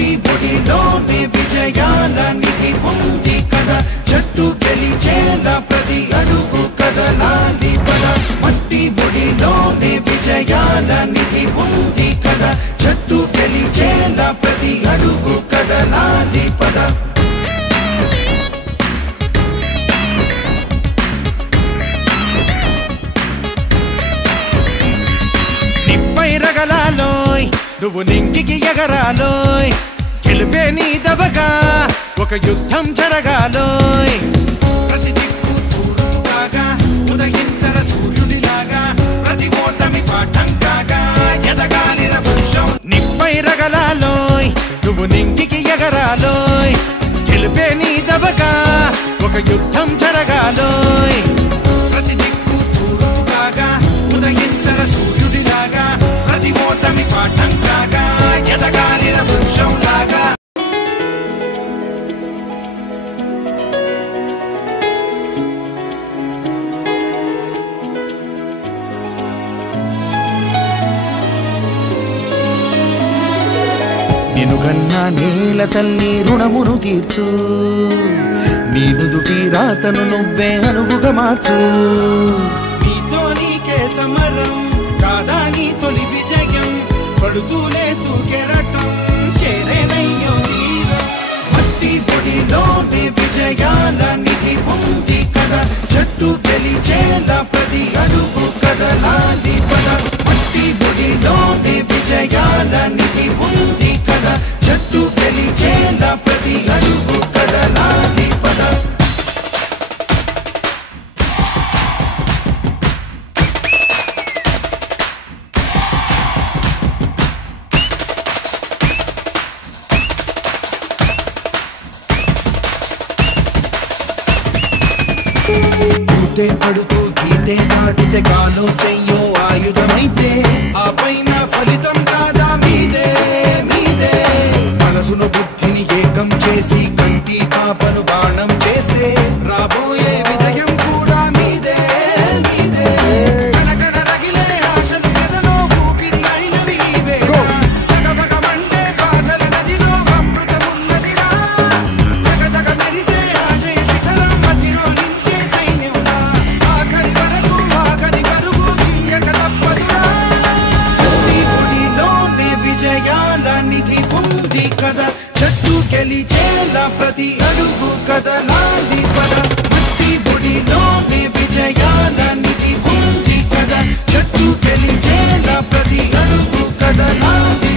మట్టి బొడిలోనే విజయాల నిధి ఉంది కదా జట్టు గెలిచేలా ప్రతి అడుగు కదలాలి పద మట్టి బొడిలోనే విజయాల నిధి ఉంది కదా జట్టు గెలిచేలా ప్రతి అడుగు కదలాలి పద నిప్పై రగలాలోయ్ నువ్వు నింగికి ఎగరాలోయ్ గెలుపే నీదవగా ఒక యుద్ధం జరగాలోయ్ ప్రతి దిక్కు తూర్పుగా ఉదయించర సూర్యుడిలాగా ప్రతి ఓటమి పాఠం కాగా ఎదగాలిర పురుషం నిప్పై రగలాలోయ్ నువ్వు నింగికి ఎగరాలోయ్ గెలుపే నీదవగా ఒక యుద్ధం జరగాలోయ్ ప్రతి దిక్కు తూర్పుగా ఉదయించర సూర్యుడిలాగా ప్రతి ఓటమి పాఠం కాగా ఎదగాలిర పురుషం లాగా నిన్ను కన్నా నేల తల్లి రుణమును తీర్చు నీ నుదుటి రాతను నువ్వే అనువుగా మార్చు నీతో నీకే సమరం కాదా నీ తొలి విజయం పడుతూనే కెరటం చేరేనయ్యో మట్టి బొడిలోనే విజయాల నిధి ఉంది కదా జట్టు గెలిచేలా ప్రతి అడుగు కదలాలి పద మట్టి బొడిలోనే విజయాల నిధి ఉంది కదా జట్టు గెలిచేలా ప్రతి అడుగు కదలాలి పద గీతే పడుతూ గీతే దాటితే కాలో చెయ్యో ఆయుధమైతే ఆ పైన ఫలితం కాదా మీదే మీదే మనసును బుద్ధిని ఏకం చేసి కంటి పాపను బాణం చేస్తే రాబోయే విజయం కూడా మీదే మీదే కనకన రగిలే ఆశలు ఎదలో ఊపిరి అయినవి నీవే జగబగ మండే బాధల నదిలో అమృతమున్నదిరా జగదగ మెరిసే ఆశయ శిఖరం అధిరోహించే సైన్యంలా ఆఖరి వరకు ఆఖరి కరుగు తీయక తప్పదురా గుడిలోనే విజయాల నిధి ఉంది కదా జట్టు గెలిచేలా ప్రతి అడుగు కదలాలి పద మట్టి బొడిలోనే విజయాల నిధి ఉంది కదా జట్టు గెలిచేలా ప్రతి అడుగు కదలాలి